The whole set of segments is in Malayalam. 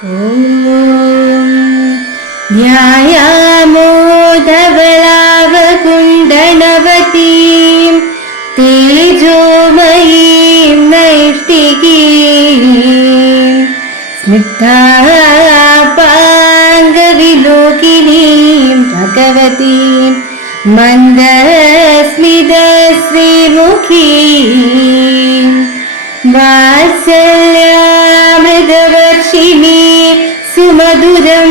ധ്യായാമോദവളാവകുണ്ടനവതീം തേജോമയീം നൈഷ്ഠികീം സ്നിഗ്ധാപാംഗവിലോകിനീം ഭഗവതീം മന്ദസ്മിതശ്രീമുഖീം വാത്സല്യാമൃതവർഷിണീ സുമധുരം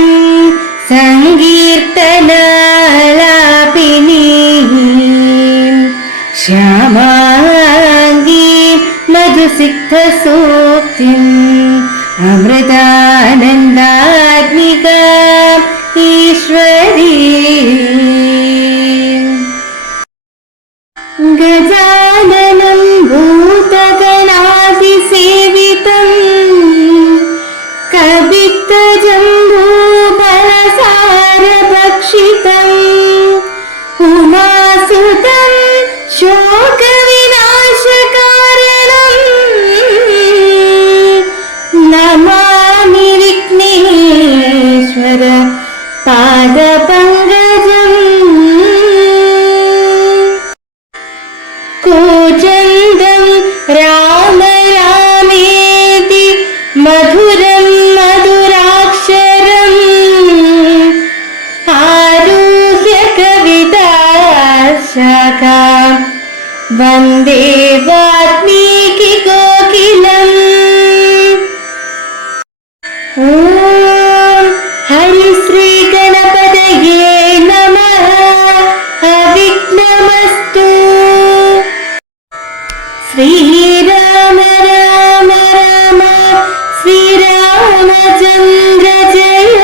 സങ്കീർത്തനാലാപിനീം ശ്യാമാംഗീം മധുസിക്തസൂക്തിം അമൃതാനന്ദാത്മികാം ഈശ്വരീം ഗജാനനം ഭൂതഗണാതിസേവിതം കവിത്തജംബൂഫലസാരഭക്ഷിതം ഉമാസുതം ശോകവിനാശകാരണം നമാമി വിഘ്നേശ്വര പാദപങ്കജം കൂജന്തം രാമ രാമേതി മധുരം മധുരാക്ഷരം ആരുഹ്യ കവിതാശാഖാം വന്ദേ വാൽമീകി കോകിലം. ഓം ഹരിശ്രീ ഗണപതയേ നമഃ. അവിഘ്നമസ്തു. ശ്രീരാമ രാമ രാമ ശ്രീരാമചന്ദ്ര ജയ.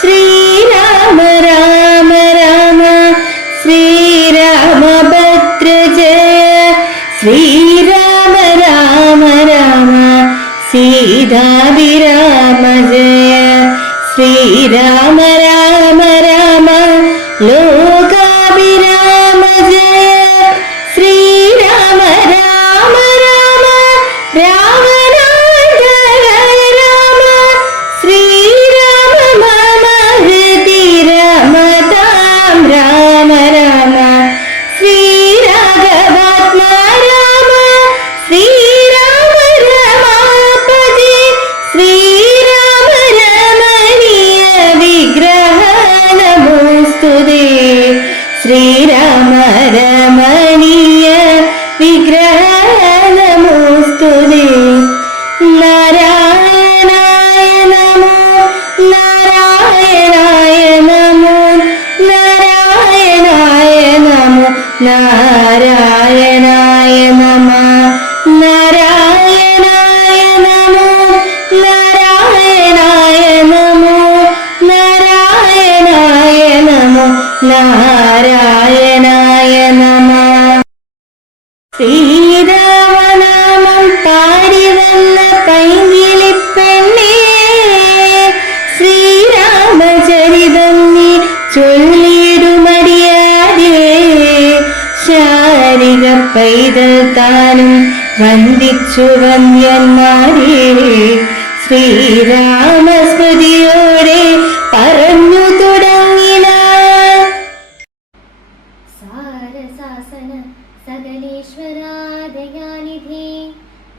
ശ്രീരാമ രാമ രാമ ശ്രീരാമഭദ്ര ജയ. ശ്രീരാമ രാമ രാമ സീതാഭിരാമ ജയ. ശ്രീരാമ രാമ രാമ ലോകാഭിരാമ ജയ. ശ്രീരാമ രാമ രാമ രാവണാന്തക രാമ. ശ്രീരാമ മമ ഹൃദി രമതാം രാമ രാമ. ശ്രീരാഘവാത്മാ രാമ. ശ്രീരാമ രമാപതി. ശ്രീരാമ രമണീയ വിഗ്രഹ നമോസ്തുതേ. ശ്രീരാമ രമണീയ വിഗ്രഹ നമോസ്തുതേ. നാരായണായ നമോ നാരായണായ നമോ നാരായണായ നമോ നാരായണായ നമ. നാരായണായ നമോ നാരായണായ നമോ നാരായണായ നമോ നാരായണായ നമ. ശ്രീരാമനാമം പാടി വന്ന പൈങ്കിളിപ്പെണ്ണേ, ശ്രീരാമചരിതം നീ ചൊല്ലിടുമടിയാതെ. ശാരിക പൈതൽ താനും വന്ദിച്ചു വന്യന്മാരെ. ശ്രീരാമസ്മൃതിയോടെ പറഞ്ഞു തുടങ്ങിന. സാരസാസന സകലേശ്വരാദയാനിധി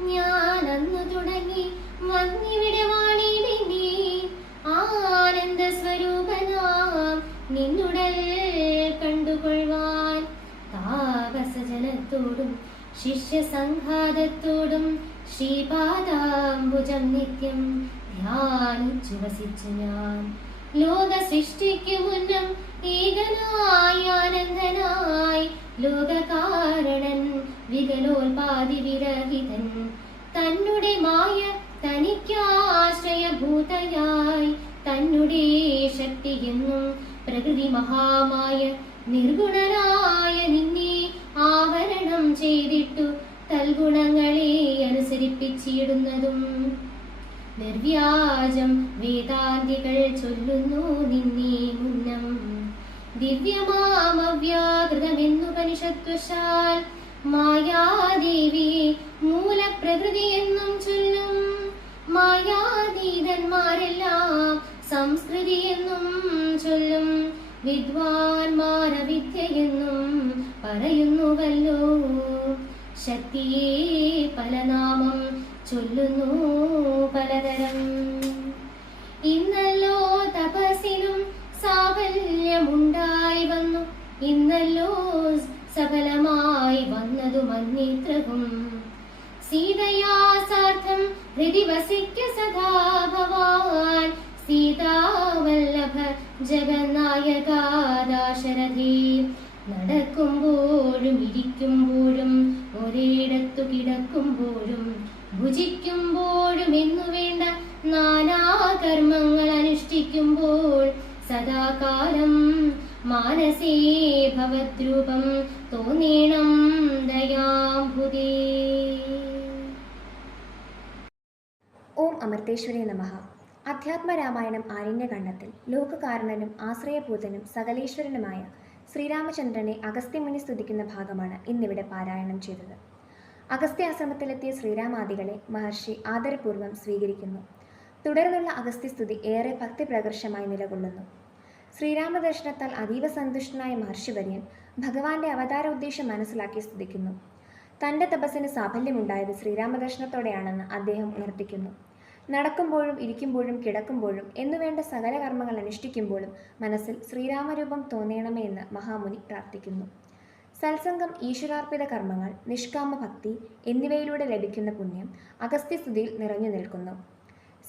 ഞാനന്നു തുടങ്ങി വന്നിവിടെ വാണിടിനെ. ആനന്ദ സ്വരൂപനാം നിന്നുടൽ കണ്ടുകൊള്ളുവാൻ താപസജനത്തോടും ശിഷ്യസംഘാതത്തോടും ശ്രീപാദാംബുജം നിത്യം ധ്യാനിച്ചു വസിച്ചു ഞാൻ. ലോക സൃഷ്ടിക്കു മുന്നം ഏകനായി ആനന്ദനായി ലോകകാരണൻ വികലോൽപാതി വിരഹിതൻ തന്നെ മായ തനിക്കാശ്രയഭൂതയായി തന്നെ ശക്തിയെന്നും പ്രകൃതി മഹാമായ നിർഗുണനായ നിന്നെ ആവരണം ചെയ്തിട്ടു തൽഗുണങ്ങളെ അനുസരിപ്പിച്ചിടുന്നതും നിർവ്യാജം വേദാന്തികൾ ചൊല്ലുന്നു നിന്നെ മുന്നം. ദിവ്യമാമവ്യാകൃതമെന്നുപനിഷത്വശാൽ മായാദേവി മൂലപ്രകൃതി എന്നും ചൊല്ലും. മായാതീതന്മാർ വിദ്വാൻമാരെല്ലാം സംസ്കൃതിയെന്നും ചൊല്ലും. വിദ്വാൻമാർ അവിദ്യയെന്നും പറയുന്നുവല്ലോ. ശക്തിയെ പല നാമം ചൊല്ലുന്നു പലതരം. ഇന്നല്ലോ തപസ്സിലും സാഫല്യമുണ്ടായി വന്നു. ഇന്നല്ലോ സഫലമായി വന്നതു മന്നിത്രവും. സീതയാ സാർത്ഥം ഹൃദി വസിക്ക സദാ ഭവാൻ. സീതാവല്ലഭ ജഗന്നായക ദാശരഥി. നടക്കുമ്പോഴും ഇരിക്കുമ്പോഴും ഒരിടത്തു കിടക്കുമ്പോഴും ഭുജിക്കുമ്പോഴും എന്നുവേണ്ട നാനാകർമ്മങ്ങൾ അനുഷ്ഠിക്കുമ്പോൾ സദാകാലം മാനസേ ഭവദ്രൂപം തോന്നേണം ദയാംബുദേ. ഓം അമൃതേശ്വരി നമഃ. അധ്യാത്മരാമായണം ആരണ്യകാണ്ഡത്തിൽ ലോകകാരണനും ആശ്രയഭൂതനും സകലേശ്വരനുമായ ശ്രീരാമചന്ദ്രനെ അഗസ്ത്യമുനി സ്തുതിക്കുന്ന ഭാഗമാണ് ഇന്നിവിടെ പാരായണം ചെയ്തത്. അഗസ്ത്യാശ്രമത്തിലെത്തിയ ശ്രീരാമാദികളെ മഹർഷി ആദരപൂർവ്വം സ്വീകരിക്കുന്നു. തുടർന്നുള്ള അഗസ്ത്യസ്തുതി ഏറെ ഭക്തിപ്രകർഷമായി നിലകൊള്ളുന്നു. ശ്രീരാമദർശനത്താൽ അതീവ സന്തുഷ്ടനായ മഹർഷിവര്യൻ ഭഗവാന്റെ അവതാര ഉദ്ദേശം മനസ്സിലാക്കി സ്തുതിക്കുന്നു. തൻ്റെ തപസ്സിന് സാഫല്യമുണ്ടായത് ശ്രീരാമദർശനത്തോടെയാണെന്ന് അദ്ദേഹം ഉണർത്തിക്കുന്നു. നടക്കുമ്പോഴും ഇരിക്കുമ്പോഴും കിടക്കുമ്പോഴും എന്നുവേണ്ട സകല കർമ്മങ്ങൾ അനുഷ്ഠിക്കുമ്പോഴും മനസ്സിൽ ശ്രീരാമരൂപം തോന്നണമേ എന്ന് മഹാമുനി പ്രാർത്ഥിക്കുന്നു. സത്സംഗം, ഈശ്വരാർപ്പിത കർമ്മങ്ങൾ, നിഷ്കാമ ഭക്തി എന്നിവയിലൂടെ ലഭിക്കുന്ന പുണ്യം അഗസ്ത്യസ്തുതിയിൽ നിറഞ്ഞു നിൽക്കുന്നു.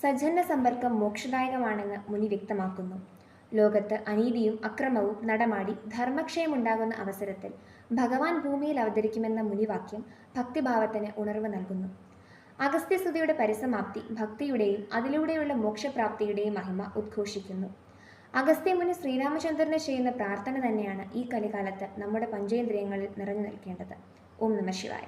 സജ്ജന സമ്പർക്കം മോക്ഷദായകമാണെന്ന് മുനി വ്യക്തമാക്കുന്നു. ലോകത്ത് അനീതിയും അക്രമവും നടമാടി ധർമ്മക്ഷയമുണ്ടാകുന്ന അവസരത്തിൽ ഭഗവാൻ ഭൂമിയിൽ അവതരിക്കുമെന്ന മുനിവാക്യം ഭക്തിഭാവത്തിന് ഉണർവ് നൽകുന്നു. അഗസ്ത്യസ്തുതിയുടെ പരിസമാപ്തി ഭക്തിയുടെയും അതിലൂടെയുള്ള മോക്ഷപ്രാപ്തിയുടെയും മഹിമ ഉദ്ഘോഷിക്കുന്നു. അഗസ്ത്യമുനി ശ്രീരാമചന്ദ്രന് ചെയ്യുന്ന പ്രാർത്ഥന തന്നെയാണ് ഈ കലികാലത്ത് നമ്മുടെ പഞ്ചേന്ദ്രിയങ്ങളിൽ നിറഞ്ഞു നിൽക്കേണ്ടത്. ഓം നമഃ ശിവായ.